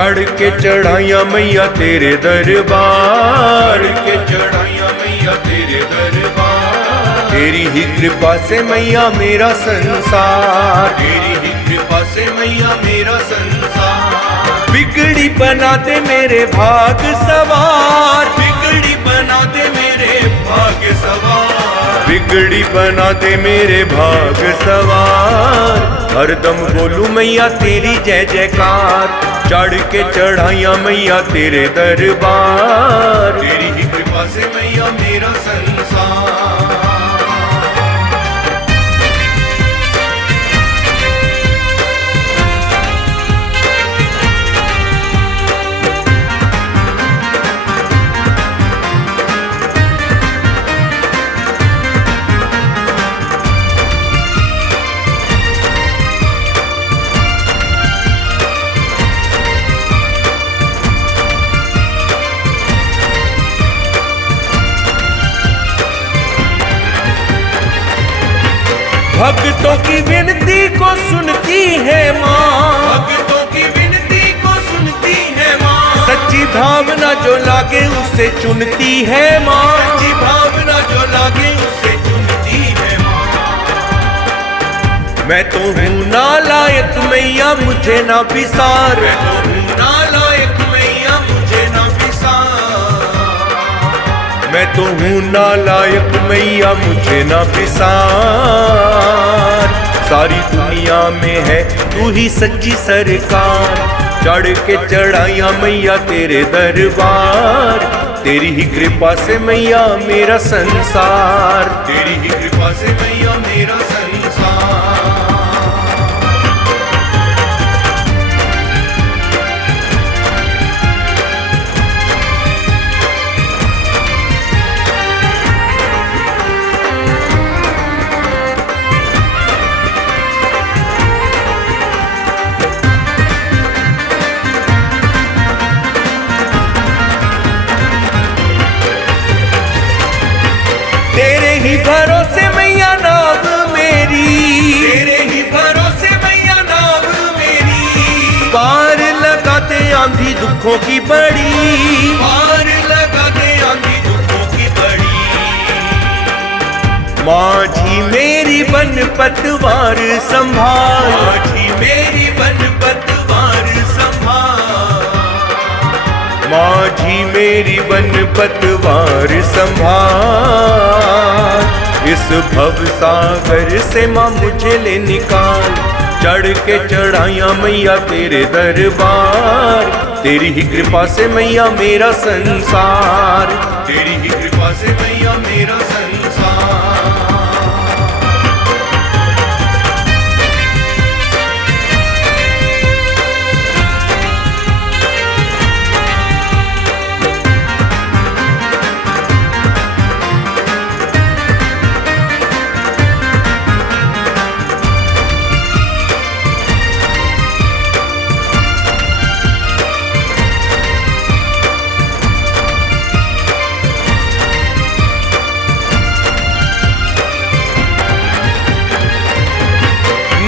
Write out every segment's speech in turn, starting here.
चढ़ के चढ़ाइया मैया तेरे दरबार, चढ़ के चढ़ाइया मैया तेरे दरबार। तेरी ही कृपा से मैया मेरा संसार, तेरी ही कृपा से मैया मेरा संसार। बिगड़ी बना दे मेरे भाग सवार, बिगड़ी बना दे मेरे भाग सवार, बिगड़ी बना दे मेरे भाग सवार। हरदम बोलूं मैया तेरी जय जयकार, चढ़ के चढ़ाइया मैया तेरे दरबार। तेरी ही कृपा से मैया मेरा संसार। भक्तों की विनती को सुनती है माँ, भक्तों की विनती को सुनती है माँ। सच्ची भावना जो लागे उसे चुनती है माँ, सच्ची भावना जो लागे उसे चुनती है माँ। मैं तो हूँ नालायक मैया मुझे ना बिसार, मैं तो हूँ नालायक मैया मुझे ना बिसार। मैं तो हूँ नालायक मैया मुझे ना बिसार। सारी दुनिया में है तू ही सच्ची सरकार, चढ़ के चढ़ाइया मैया तेरे दरबार। तेरी ही कृपा से मैया मेरा संसार, तेरी ही कृपा से मैया मेरा संसार। तेरे ही भरोसे मैया नाव मेरी, तेरे ही भरोसे मैया नाव मेरी। पार लगा दे आंधी दुखों की बड़ी, पार लगा दे आंधी दुखों की बड़ी। माझी मेरी बन पतवार संभाल, माझी मेरी बन पतवार संभाल। माझी मेरी बन पतवार संभाल। इस भव सागर से माँ मुझे ले निकाल, चढ़ के चढ़ाइया मैया तेरे दरबार। तेरी ही कृपा से मैया मेरा संसार, तेरी ही कृपा से मैया मेरा संसार।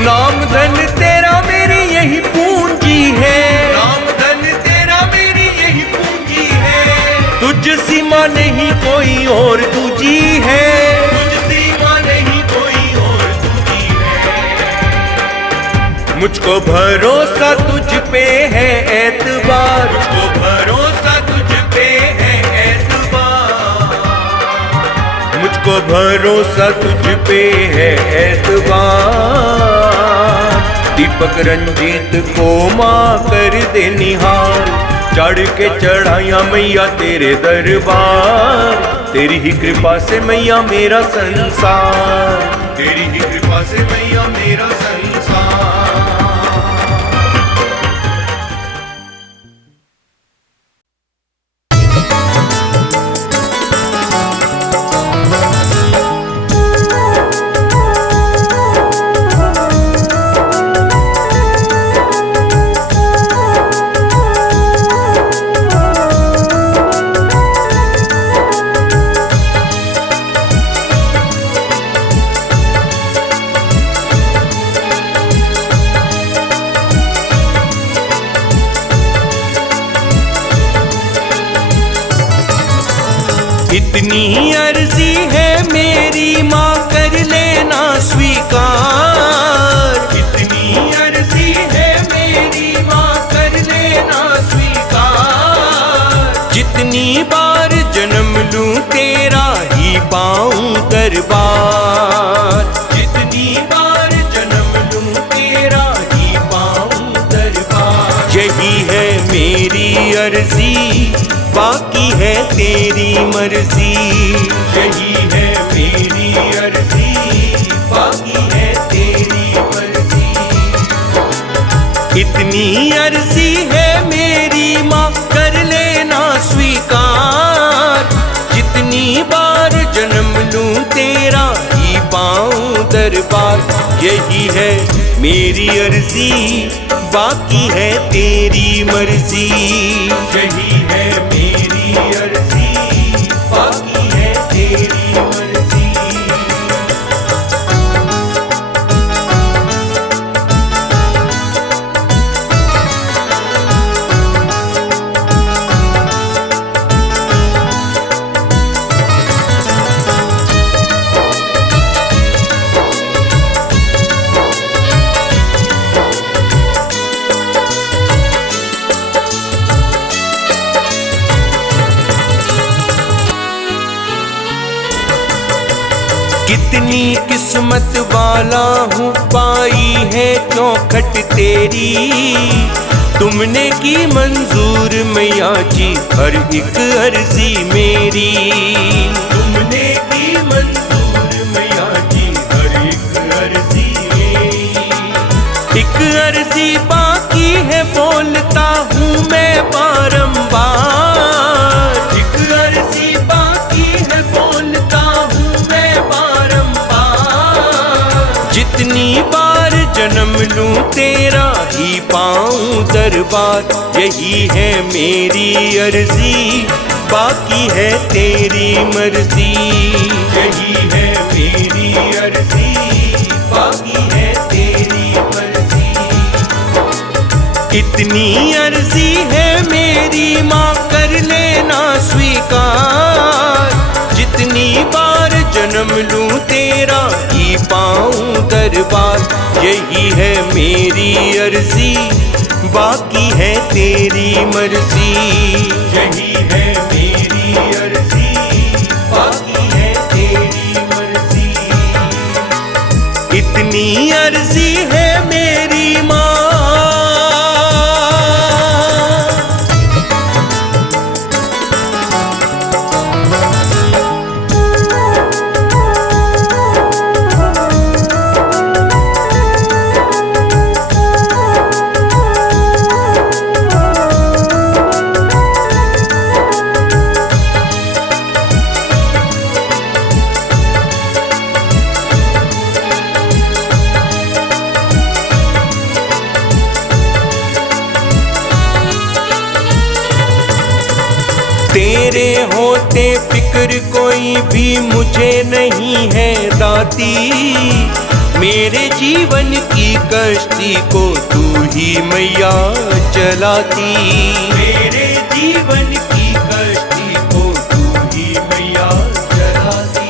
नाम धन तेरा मेरी यही पूंजी है, नाम धन तेरा मेरी यही पूंजी है। तुझ सीमा नहीं कोई और दूजी है, तुझ सीमा नहीं कोई और दूजी है। मुझको भरोसा तुझ पे है एतबार, मुझको भरोसा तुझ पे है एतबार। मुझको भरोसा तुझ पे है एतबार। दीपक रंजीत को माँ कर दे निहार, चढ़ के चढ़ाइया मैया तेरे दरबार। तेरी ही कृपा से मैया मेरा संसार, तेरी ही कृपा से मैया मेरा संसार। इतनी अर्जी है मेरी माँ कर लेना स्वीकार। इतनी अर्जी है मेरी माँ कर लेना स्वीकार। जितनी बार जन्म लूं तेरा ही पाऊं दरबार। जितनी बार जन्म लूं तेरा ही पाऊं दरबार। यही है मेरी अर्जी बाकी है तेरी मर्जी। यही है मेरी अर्जी बाकी है तेरी मर्जी। इतनी अर्जी है मेरी माँ कर लेना स्वीकार। जितनी बार जन्म लूं तेरा ही पाऊं दरबार। यही है मेरी अर्जी बाकी है तेरी मर्जी। यही है मेरी अर्जी बाकी है तेरी मर्जी। कितनी किस्मत वाला हूँ पाई है चौखट तेरी। तुमने की मंजूर मैया जी हर एक अर्जी मेरी। तुमने की मंजूर मैया जी हर एक अर्जी मेरी। एक अर्जी बाकी है बोलता हूँ मैं बारंबार। एक अर्जी बाकी है बोलता हूँ मैं बारंबार। जितनी बार जन्म लूं तेरा ही पाऊं दरबार। यही है मेरी अर्जी बाकी है तेरी मर्जी। यही है मेरी अर्जी बाकी है तेरी मर्जी। इतनी अर्जी है मेरी माँ कर लेना स्वीकार। जितनी बार जन्म लूं तेरा ही पाऊं दरबार। यही है मेरी अर्जी बाकी है तेरी मर्जी। यही है मेरी अर्जी बाकी है तेरी मर्जी। इतनी अर्जी है मेरी माँ। तेरे होते फिक्र कोई भी मुझे नहीं है दाती। मेरे जीवन की कश्ती को तू ही मैया चलाती। मेरे जीवन की कश्ती को तू ही मैया चलाती।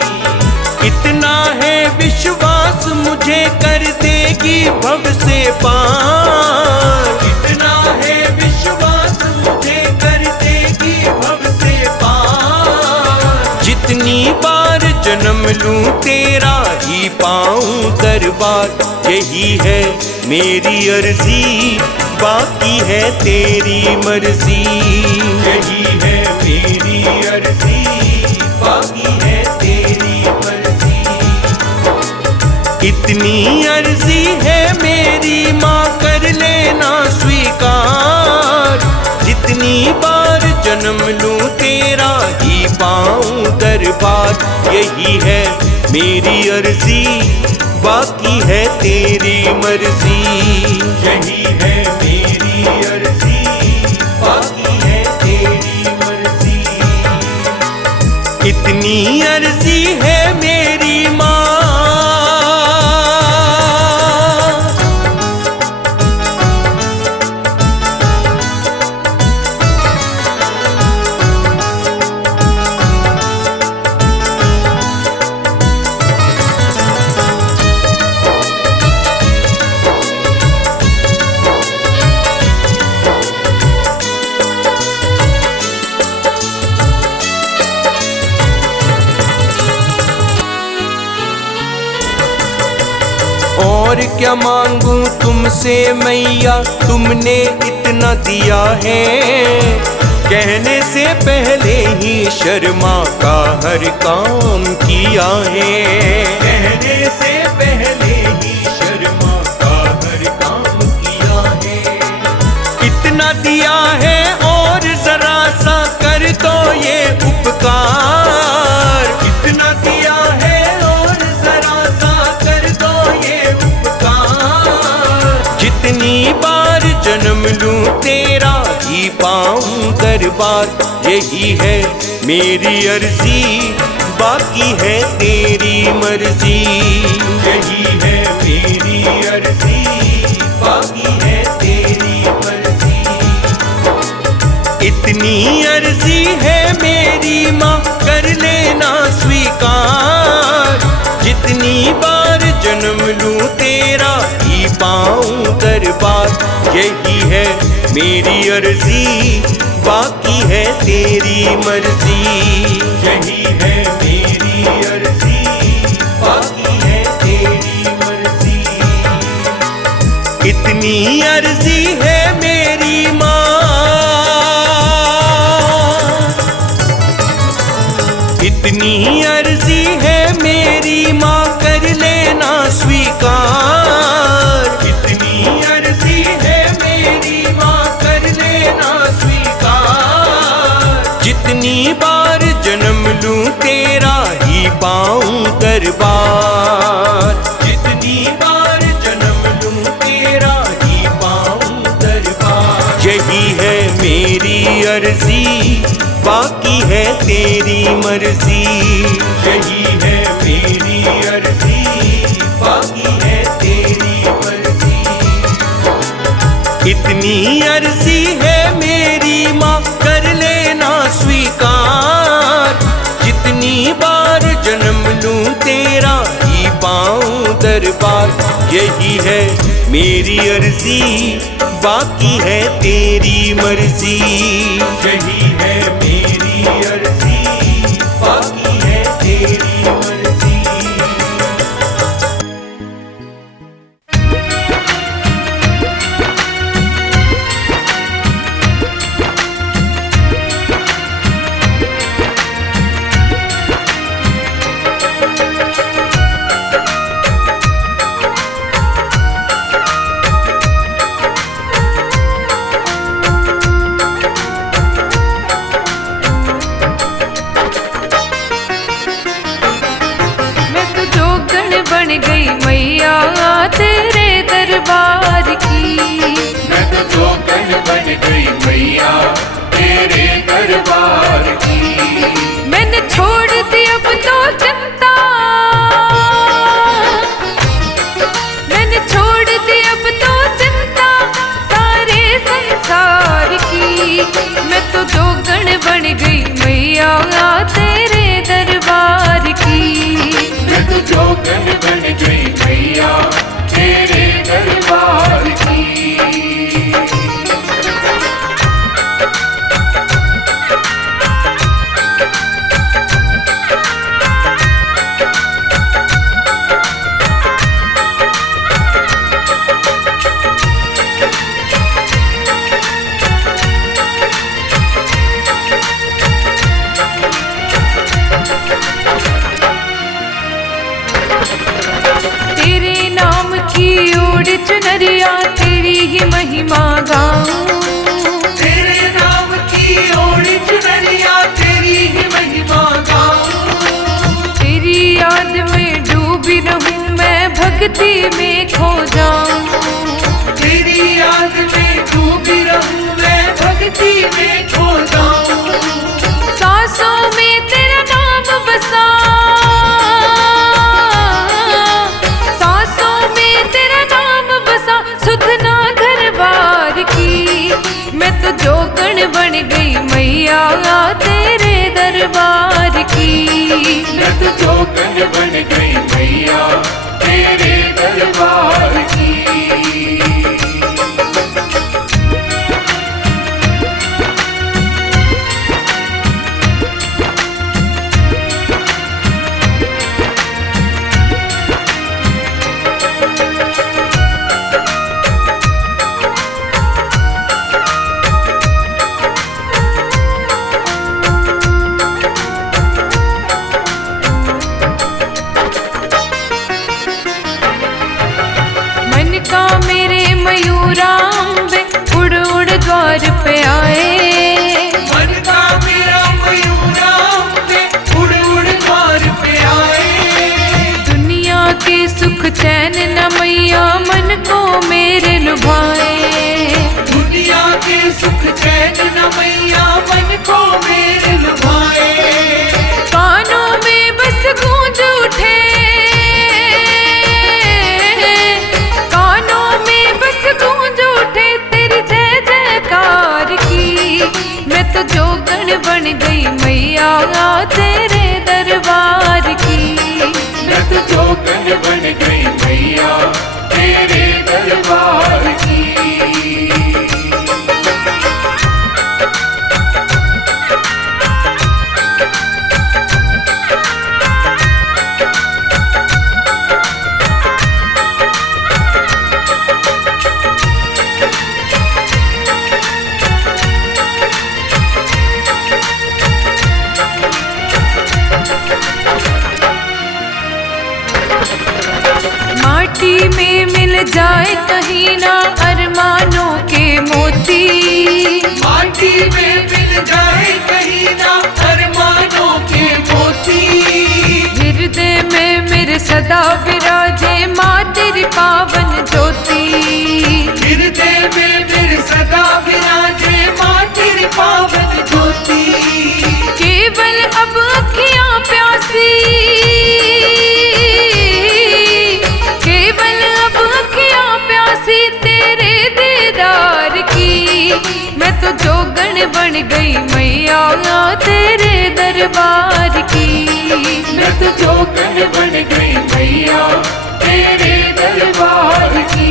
इतना है विश्वास मुझे कर देगी भव से पार। इतना है विश्वास मुझे कर देगी भव से पार। जितनी बार जन्म लूं तेरा ही पाऊं दरबार। यही है मेरी अर्जी बाकी है तेरी मर्जी। यही है मेरी अर्जी बाकी है तेरी मर्जी। इतनी अर्जी है मेरी माँ कर लेना स्वीकार। जितनी बार जन्म लूं तेरा ही पाऊं दरबार। यही है मेरी अर्जी बाकी है तेरी मर्जी। यही है मेरी अर्जी बाकी है तेरी मर्जी। इतनी अर्जी है मेरी माँ। और क्या मांगू तुमसे मैया, तुमने इतना दिया है। कहने से पहले ही शर्मा का हर काम किया है। कहने से पहले ही शर्मा का हर काम किया है। इतना दिया है और जरा सा कर दो ये उपकार। इतना दिया है और जरा सा कर दो ये उपकार। जितनी बार जन्म लूं तेरा ही पाऊं दरबार। यही है मेरी अर्जी, बाकी है तेरी मर्जी। यही है मेरी अर्जी, बाकी है तेरी मर्जी। इतनी अर्जी है मेरी माँ, कर लेना स्वीकार। जितनी बार जन्म लूं तेरा ही पाऊं दरबार। यही है मेरी अर्जी, बाकी है तेरी मर्जी। यही है मेरी अर्जी, बाकी है तेरी मर्जी। इतनी अर्जी है मेरी माँ, इतनी अर्जी है मेरी माँ, कर लेना स्वीकार। इतनी अर्जी है मेरी माँ, कर लेना स्वीकार। जितनी बार जन्म लूं तेरा ही पाऊं दरबार। जितनी बार जन्म लूं तेरा ही पाऊं दरबार। यही है मेरी अर्जी, बाकी है तेरी मर्जी। यही है मेरी अर्जी, बाकी है तेरी मर्जी। इतनी अर्जी है मेरी माँ, कर लेना स्वीकार। जितनी बार जन्म लूं तेरा ही पाऊं दरबार। यही है मेरी अर्जी, बाकी है तेरी मर्जी। यही है मेरी अर्जी, बाकी है तेरी मर्जी। तेरे दरबार की। मैं तो जोगन बन गई मैया तेरे दरबार की। मैंने छोड़ दी अब तो चिंता, मैंने छोड़ दी अब तो चिंता सारे संसार की। मैं तो जोगन बन गई मैया तेरे दरबार की। मैं तो जोगन बन गई मैया तेरे दरबार की। चुनरिया तेरी ही महिमा गाऊं। तेरे नाम की ओढ़ी चुनरिया तेरी ही महिमा गाऊं। तेरी याद में डूबी रहूं मैं, भक्ति में खो जाऊं। तेरी याद में डूबी रहूं मैं, भक्ति में खो जाऊं। सांसों में तेरा नाम बसा, सांसों में तेरा नाम बसा। सुधना घर बार की। के सुख चैन न मैया मन को मेरे लुभाए। दुनिया के सुख चैन न मैया मन को मेरे लुभाए। कानों में बस गूंज उठे, कानों में बस गूंज उठे तेरी जय जयकार की। मैं तो जोगण बन गई मैया तेरे दरबार की। मैं तो जोगन बन गई मैया तेरे दरबार की। माटी में मिल जाए कहीं ना अरमानों के मोती। माटी में मिल जाए कहीं ना अरमानों के मोती। हृदय में मेरे सदा विराजे माँ तेरी पावन ज्योति। हृदय में मेरे सदा विराजे माँ तेरी पावन ज्योति। केवल अब अखियाँ प्यासी, केवल अब अखियाँ प्यासी तेरे दीदार की। मैं तो जोगण बन गई मैया तेरे दरबार की। मैं तो जोगन बन गई मैया तेरे दरबार की।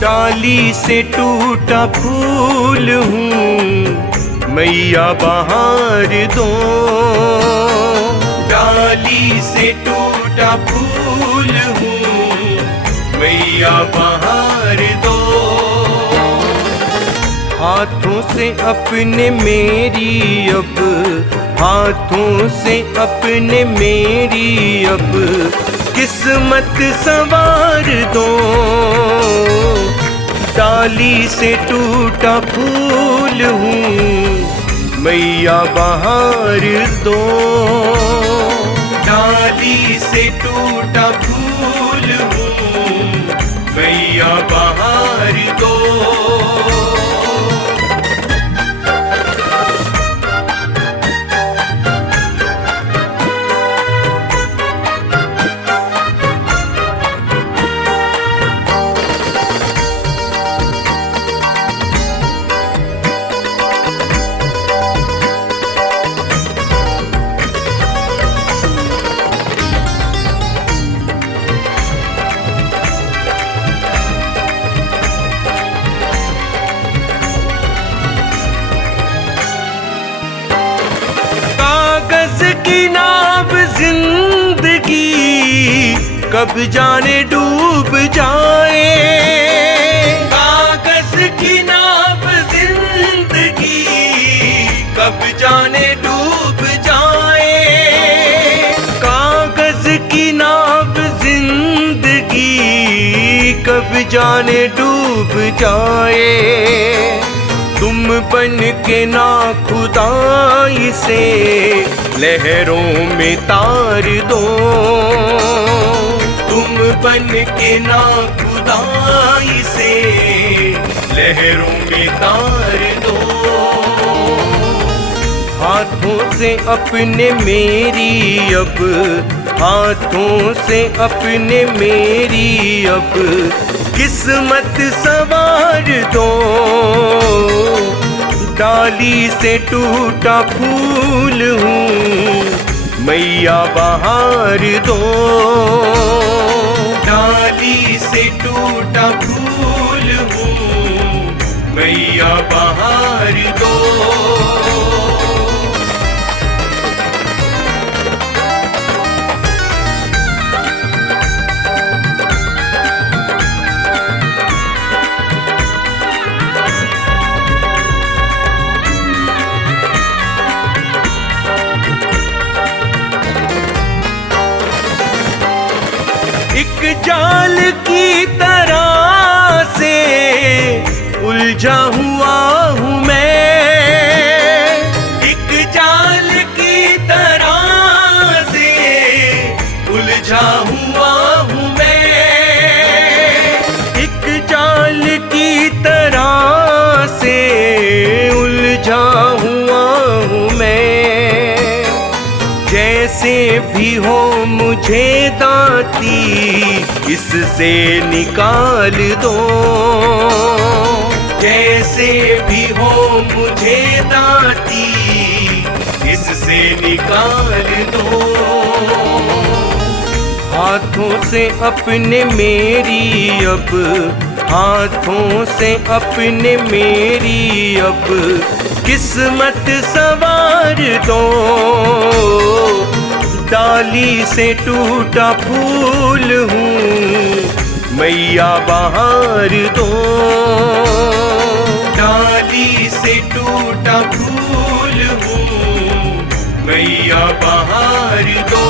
डाली से टूटा फूल हूँ मैया बहार दो। डाली से टूटा फूल हूँ मैया बहार दो। हाथों से अपने मेरी अब, हाथों से अपने मेरी अब किस्मत संवार दो। डाली से टूटा फूल हूँ मैया बहार दो। डाली से टूटा फूल हूँ मैया बहार दो। कब जाने डूब जाए। कागज की नाव जिंदगी कब जाने डूब जाए। कागज की नाव जिंदगी कब जाने डूब जाए। तुम बन के ना खुदाई से लहरों में तार दो। तुम बन के ना खुदाई से लहरों में तार दो। हाथों से अपने मेरी अब, हाथों से अपने मेरी अब किस्मत संवार दो। डाली से टूटा फूल हूँ मैया बहार दो। डाली से टूटा फूल हूँ मैया बहार दो। की तरह से उलझा हुआ हूँ मैं, एक जाल की तरह से उलझा हुआ हूँ मैं, एक जाल की तरह से उलझा हुआ हूँ मैं। जैसे भी हो मुझे दाती इससे निकाल दो, जैसे भी हो मुझे दाती इससे निकाल दो। हाथों से अपने मेरी अब, हाथों से अपने मेरी अब किस्मत संवार दो। डाली से टूटा फूल हूँ मैया बहार दो, डाली से टूटा फूल हूँ मैया बहार दो।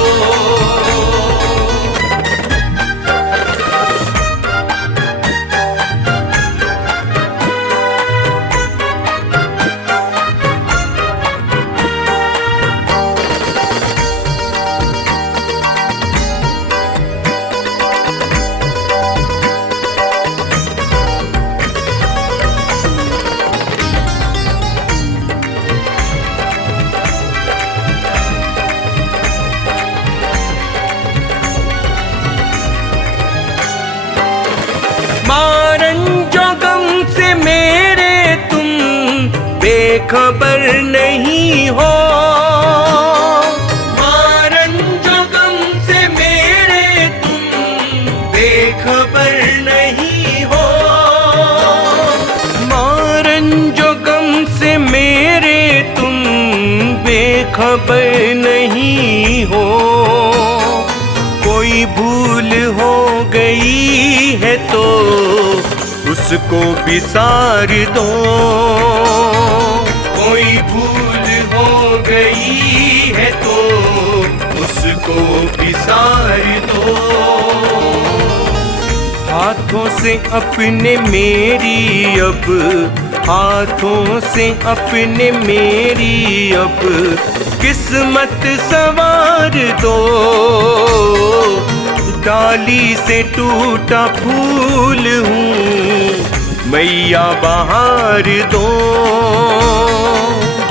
मारन जो गम से मेरे तुम बेखबर नहीं हो, मारन जो गम से मेरे तुम बेखबर नहीं हो, मारन जो गम से मेरे तुम बेखबर नहीं हो। कोई भूल हो गई है तो उसको विसार दो, कोई भूल हो गई है तो उसको विसार दो। हाथों से अपने मेरी अब, हाथों से अपने मेरी अब किस्मत संवार दो। डाली से टूटा फूल हूँ मैया बहार दो,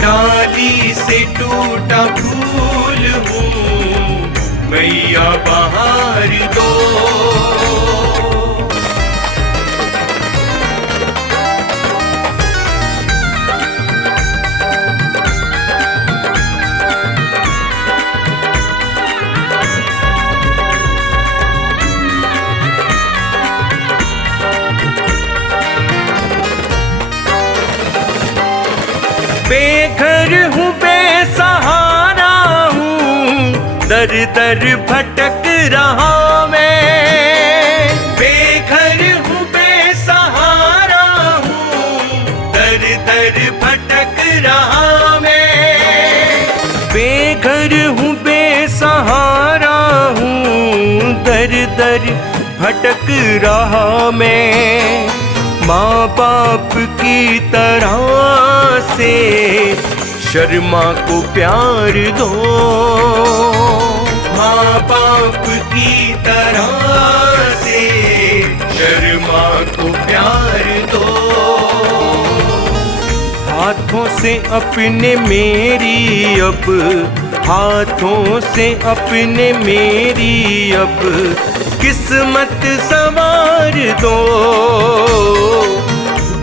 डाली से टूटा फूल हूँ मैया बहार दो। बेघर हूँ बेसहारा हूँ दर दर भटक रहा मैं, बेघर हूँ बेसहारा हूँ दर दर भटक रहा मैं, बेघर हूँ बेसहारा हूँ दर दर भटक रहा मैं। माँ बाप की तरह से शर्मा को प्यार दो, माँ बाप की तरह से शर्मा को प्यार दो। हाथों से अपने मेरी अब, हाथों से अपने मेरी अब किस्मत संवार दो।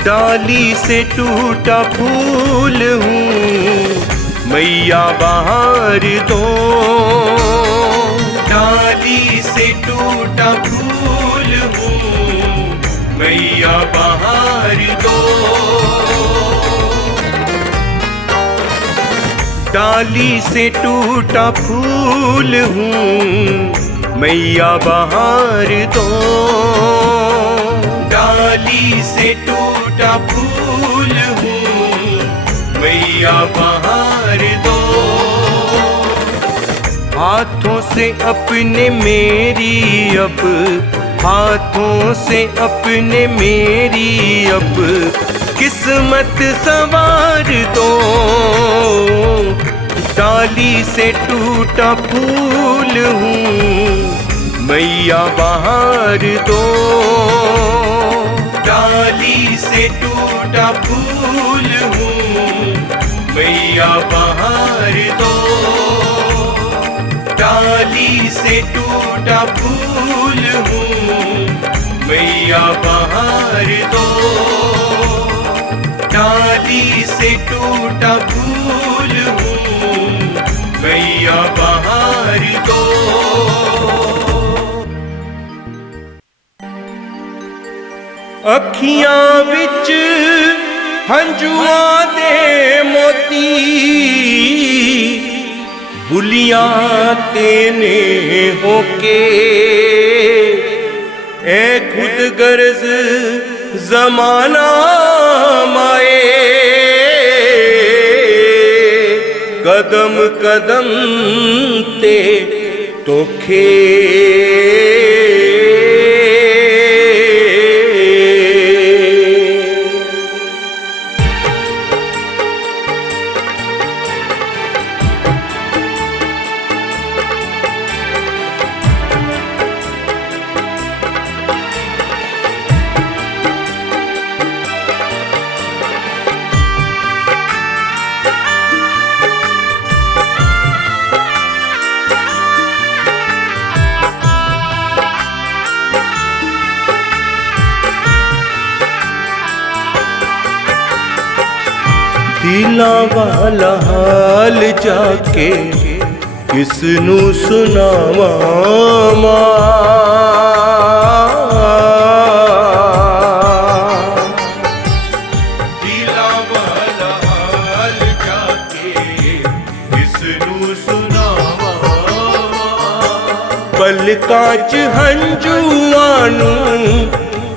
डाली से टूटा फूल हूँ मैया बहार दो, डाली से टूटा फूल हूँ मैया बहार दो। डाली से टूटा फूल हूँ मैया बहार दो, डाली से टूटा फूल हूँ मैया बहार दो। हाथों से अपने मेरी अब, हाथों से अपने मेरी अब किस्मत संवार दो। डाली से टूटा फूल हूँ मैया बहार दो। डाली से टूटा फूल हूँ मैया बहार दो। डाली से टूटा फूल हूँ मैया बहार दो। डाली से टूटा फूल हूँ मैया बहार दो। अखियां विच हंजुआं दे मोती बुलियां तेने होके। ए खुद गर्ज जमाना माए कदम कदम ते तोखे। दिलां वाला हाल जाके किसनू सुनावां मां। दिलां वाला हाल जाके किसनू सुनावां। पलकां च हंजुआं नूं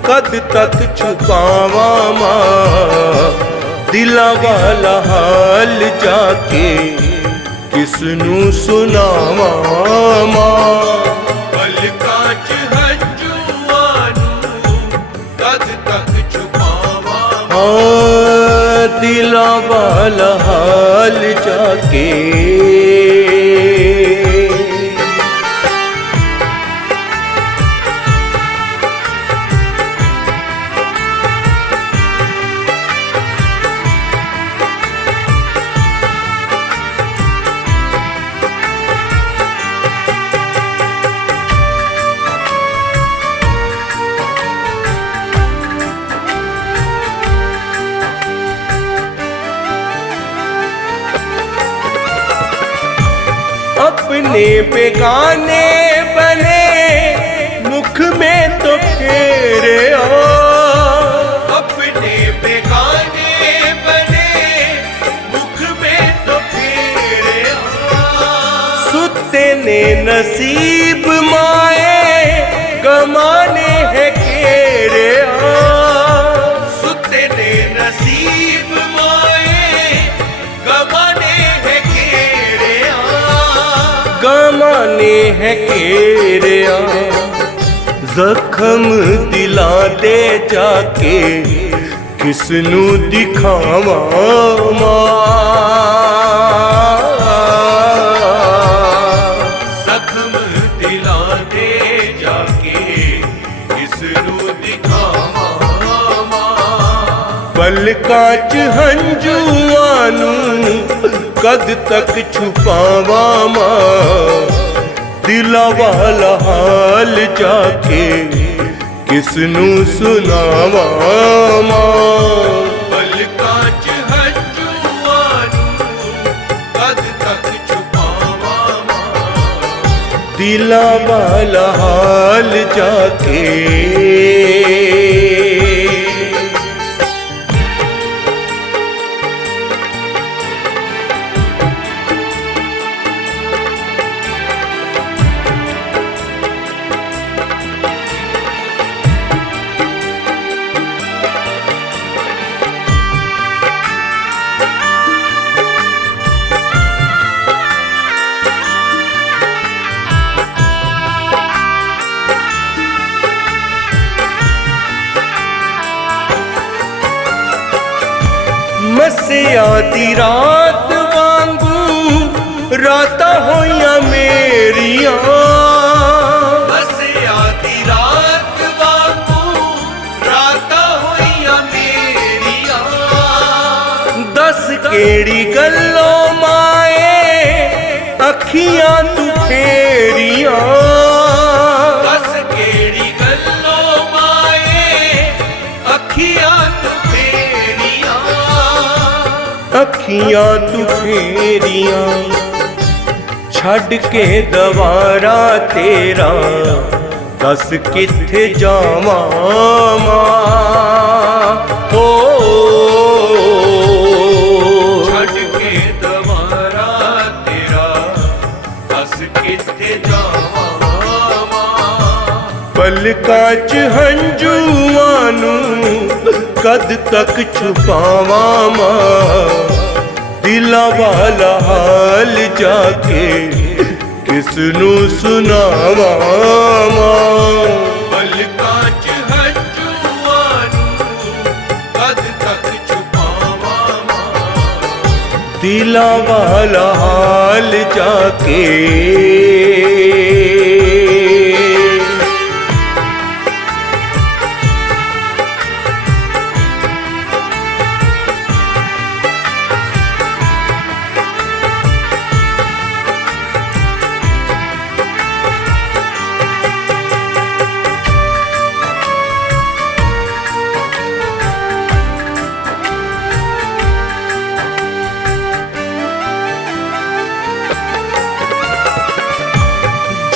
कद तक छुपावां मां। दिलां वाला हाल जाके किसनू सुनावां मां। पलकां च हंजुआं नूं कद तक छुपावां। हाँ दिलां वाला हाल जाके। अपने बेगाने बने मुख में तो फेरे आओ। अपने बेगाने बने मुख में तो फेरे आओ। सुते ने नसीब माए गमाने हैं केरे आओ। सुते ने नसीब माए गमाने हैं केरे गमाने हैं केरिया। जख्म दिला दे जाके किसनू दिखावां मां। जख्म दिला दे जाके किसनू दिखावां मां। पलकां च हंजुआं नूं कद तक छुपावां मां। दिलां वाला हाल जाके किसनू सुनावां मां। पलकां च हंजुआं नूं कद तक छुपावां मां। दिलां वाला हाल जाके। बस आधी रात वांगू रातां होइयां मेरियां, बस आधी रात वांगू रातां होइयां मेरियां। दस केड़ी गल्लों माए अखियां तू फेरियां, दस केड़ी गल्लों माए अखियां तू फेरियां। अखियां तू फेरियां छड़ के दवारा तेरा, दस किथे जावां मां। ओ छड़ के दवारा तेरा, दस किथे जावां मां। पलकां च हंझूआं नूं कद तक छुपावां मां, दिलां वाला हाल जाके किसनू सुनावां मां। पलकां च हंझूआं नूं कद तक छुपावां मां। दिलां वाला हाल जाके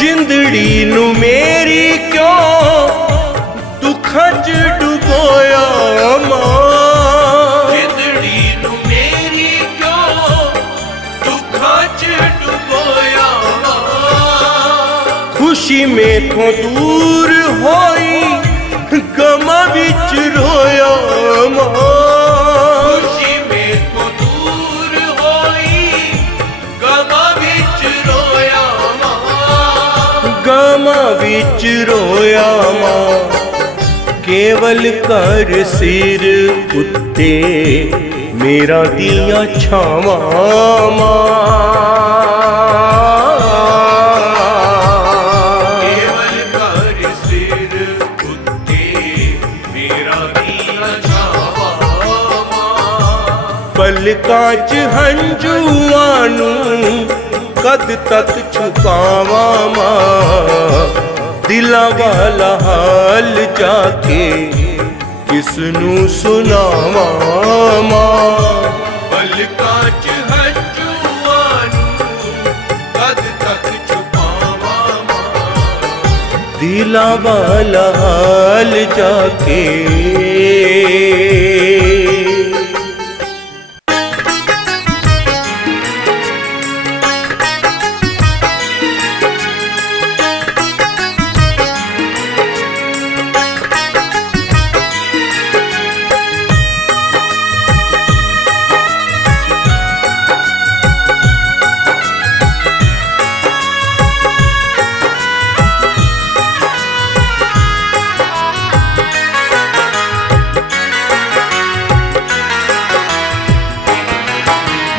जिंदड़ी नू मेरी क्यों दुखां च डुबोया मां। जिंदड़ी नू मेरी क्यों दुखां च डुबोया मां। खुशी मेथों दूर होई गमां विच रोया मां। खुशी मेथों दूर होई गमां विच रोया मां। गमां विच रोया मां। केवल कर सिर उत्ते मेरा दियां छावां मां। केवल कर सिर उत्ते मेरा दियां छावां मां। पलकां च हंझूआं नूं कद तक छुपावां मां। दिलां वाला हाल जाके किसनू सुनावां मां। पलकां च हंझूआं नूं कद तक छुपावां मां। दिलां वाला हाल जाके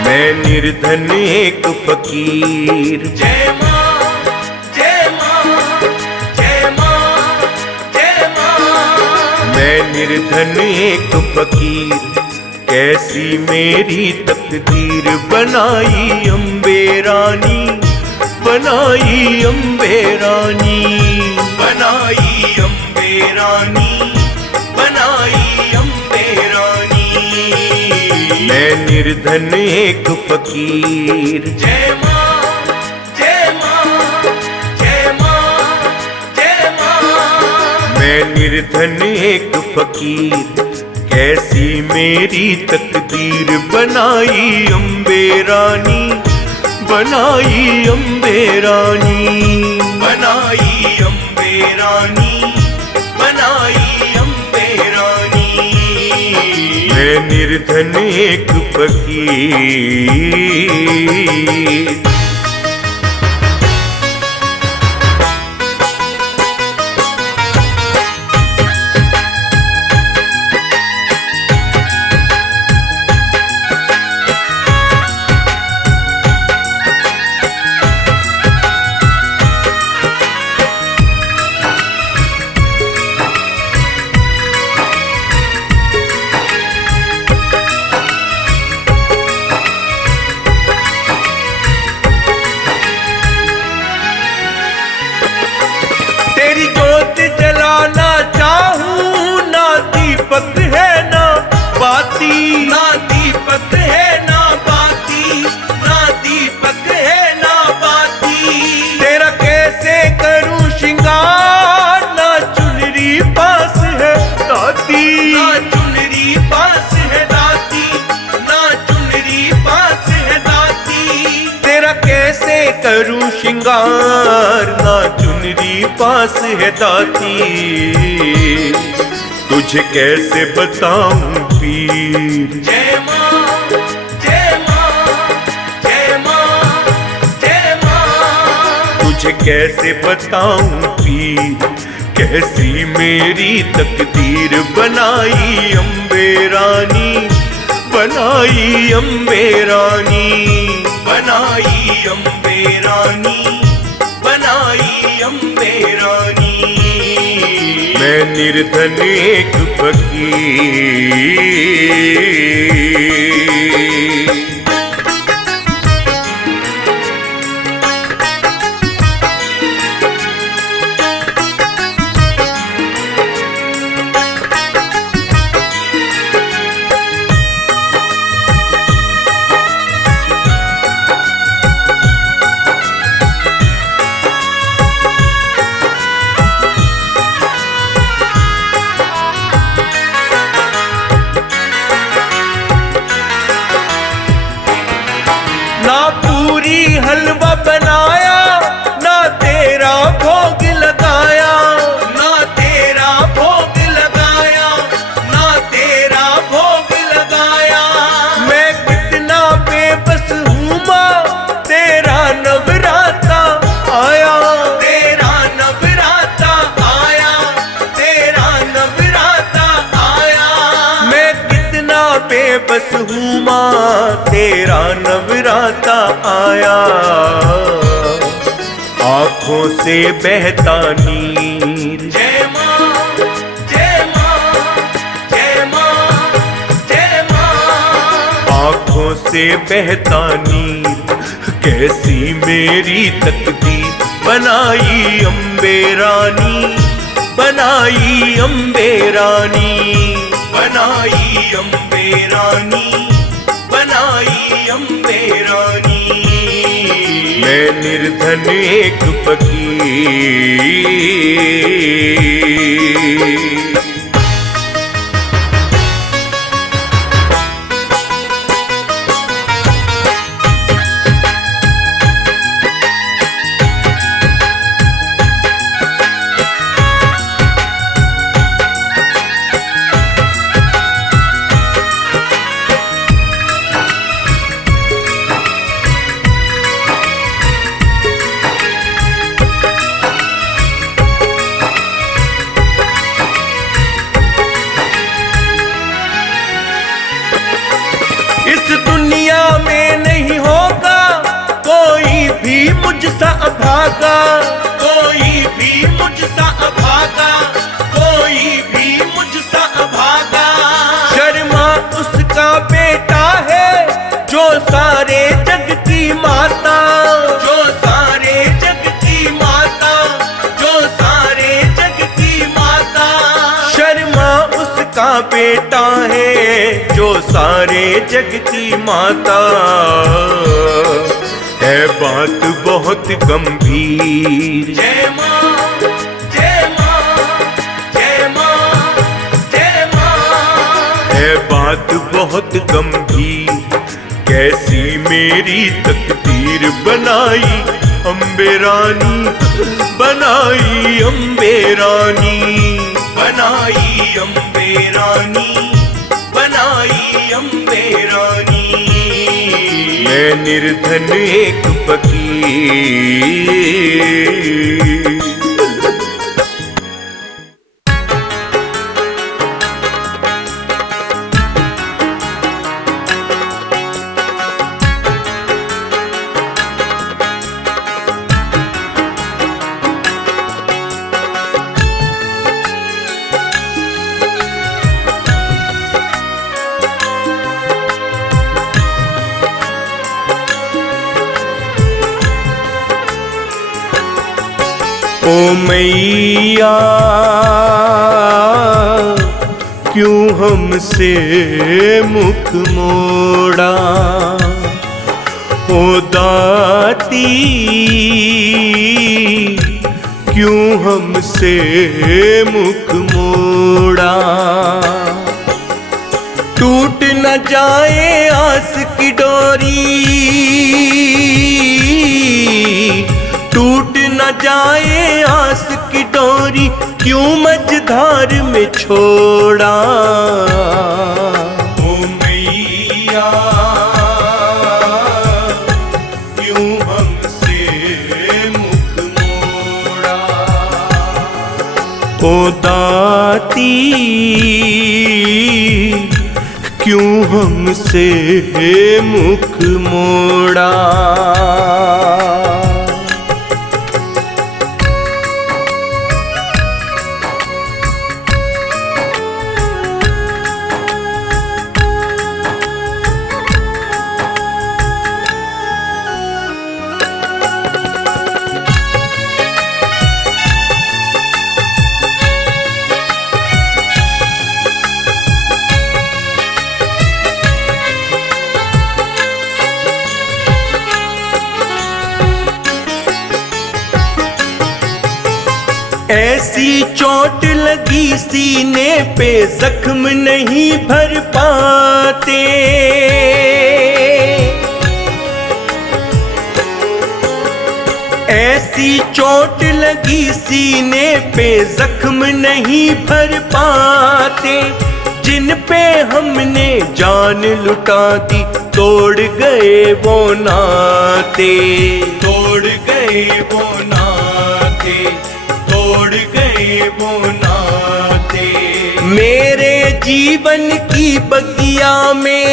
मैं निर्धन एक फकीर। जय मां जय मां जय मां जय मां। मैं निर्धन एक फकीर, कैसी मेरी तकदीर बनाई अम्बे रानी, बनाई अम्बे रानी, बनाई अम्बे रानी, बनाई अम्बे रानी। मैं निर्धन एक फकीर। जय मां जय मां जय मां जय मां। मैं निर्धन एक फकीर, कैसी मेरी तकदीर बनाई अम्बे रानी, बनाई अम्बे रानी, बनाई अम्बे रानी, बनाई अम्बे रानी। मैं निर्धन एक फकीर। करूं श्रृंगार, ना चुनरी पास है दाती, तुझे कैसे बताऊं पीर। जय मां, जय मां, जय मां, जय मां। तुझे कैसे बताऊं पीर, कैसी मेरी तकदीर बनाई अम्बे रानी, बनाई अम्बे रानी, बनाई अम्बे रानी, बनाई अम्बे रानी। मैं निर्धन एक फकीर, हलवा बनाया ना तेरा भोग लगाया, ना तेरा भोग लगाया, ना तेरा भोग लगाया। मैं कितना बेबस हूँ माँ, तेरा नवराता आया, तेरा नवराता आया, तेरा नवराता आया। मैं कितना बेबस हूँ माँ, तेरा नवराता आया। आँखों से बहता नीर, जय मां, जय मां, जय मां, जय मां। आँखों से बहता नीर, कैसी मेरी तकदीर बनाई अम्बे रानी, बनाई अम्बे रानी, बनाई अम्बे रानी, बनाई अम्बे रानी। मैं निर्धन एक फकीर, मुझसा अभागा, कोई भी मुझसा अभागा, कोई भी मुझसा अभागा। शर्मा उसका बेटा है जो सारे जग की माता, जो सारे जग की माता, जो सारे जग की माता। शर्मा उसका बेटा है जो सारे जग की माता। है बात बहुत गंभीर, जय मां, जय मां, जय मां, जय मां। है बात बहुत गंभीर, कैसी मेरी तकदीर बनाई अम्बे रानी, बनाई अम्बे रानी, बनाई अम्बे रानी, बनाई अम्बे रानी। मैं निर्धन एक फकीर, ओ मैया क्यों हमसे मुख मोड़ा, ओ दाती क्यों हमसे मुख मोड़ा। टूट न जाए आस की डोरी, जाए आस की डोरी, क्यों मझधार में छोड़ा। ओ मैया क्यों हमसे मुख मोड़ा। ओ दाती क्यों हमसे मुख मोड़ा। ऐसी चोट लगी सीने पे जख्म नहीं भर पाते। ऐसी चोट लगी सीने पे जख्म नहीं भर पाते। जिन पे हमने जान लुटा दी, तोड़ गए वो नाते। तोड़ गए वो नाते, तोड़ गए वो नाते। मेरे जीवन की बगिया में,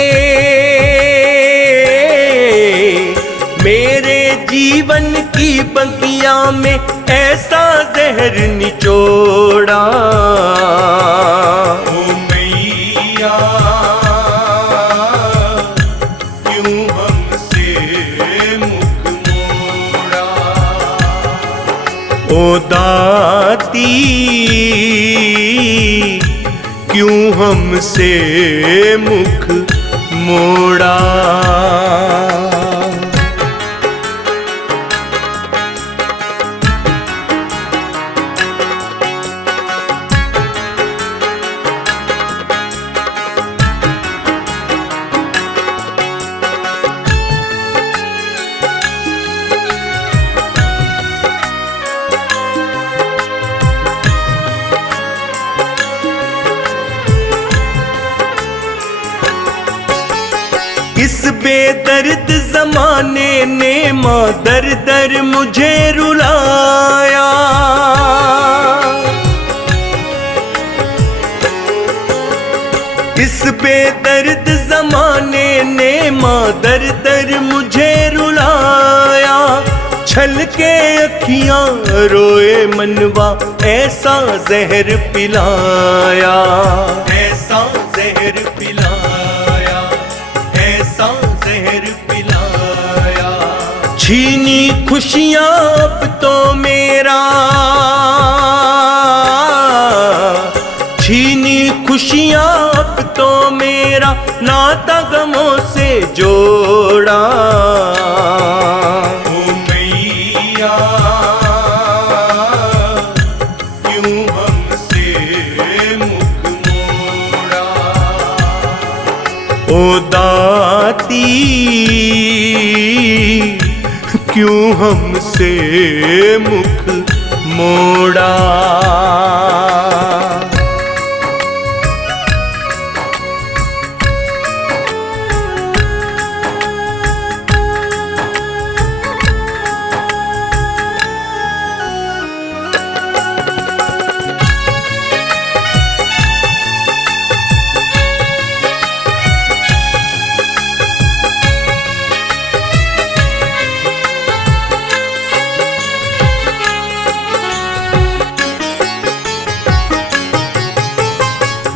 मेरे जीवन की बगिया में ऐसा जहर निचोड़ा। ओ मैया क्यों हमसे मुख मोड़ा। ओ दाती क्यों हमसे मुख मोड़ा। इस बेदर्द जमाने ने माँ दर दर मुझे रुलाया। इस बेदर्द जमाने ने माँ दर दर मुझे रुलाया। छलके अखियां रोए मनवा ऐसा जहर पिलाया। ऐसा जहर पिलाया, ऐसा जहर पिलाया। छीनी खुशियां अब तो मेरा, छीनी खुशियां अब तो मेरा नाता गमों से जोड़ा। ओ मैया क्यों हमसे मुख मोड़ा। ओ दाती क्यों हमसे मुख मोड़ा।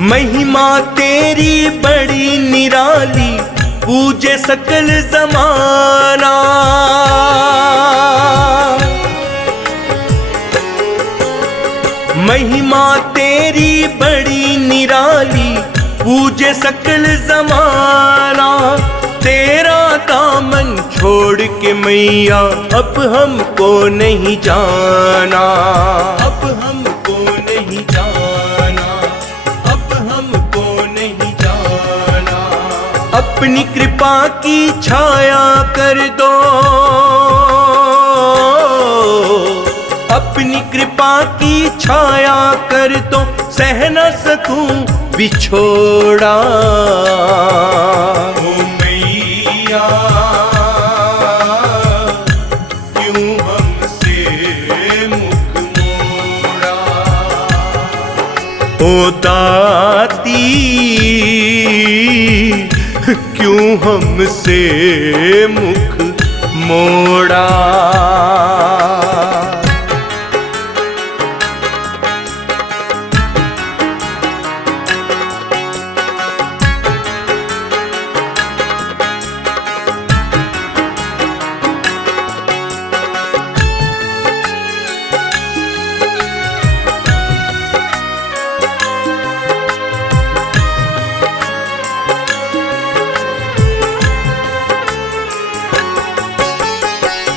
महिमा तेरी बड़ी निराली, पूजे सकल जमाना। महिमा तेरी बड़ी निराली, पूजे सकल जमाना। तेरा दामन छोड़ के मैया अब हमको नहीं जाना। अब हमको नहीं जाना, अब हमको नहीं जाना। अपनी कृपा की छाया कर दो, कृपा की छाया कर तो सह न सकूं बिछोड़ा। ओ मैया क्यों हमसे मुख मोड़ा। ओ दाती क्यों हमसे मुख मोड़ा।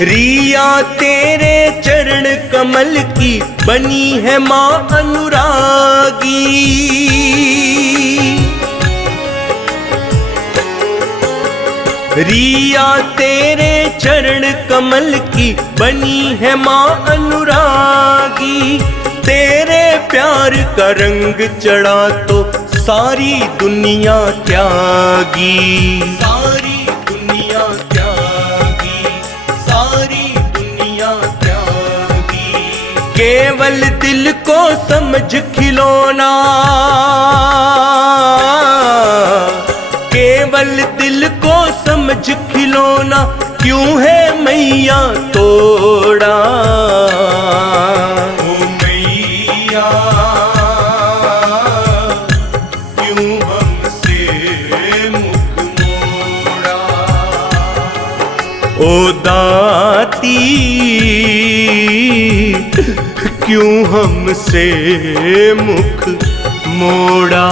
रिया तेरे चरण कमल की बनी है माँ अनुरागी। रिया तेरे चरण कमल की बनी है माँ अनुरागी। तेरे प्यार का रंग चढ़ा तो सारी दुनिया त्यागी। सारी दुनिया त्यागी, सारी दुनिया त्यागी। केवल दिल को समझ खिलौना, केवल दिल को समझ खिलौना क्यों है मैया तोड़ा। ओ मैया क्यों हमसे मुख मोड़ा। ओ दाती क्यों हमसे मुख मोड़ा।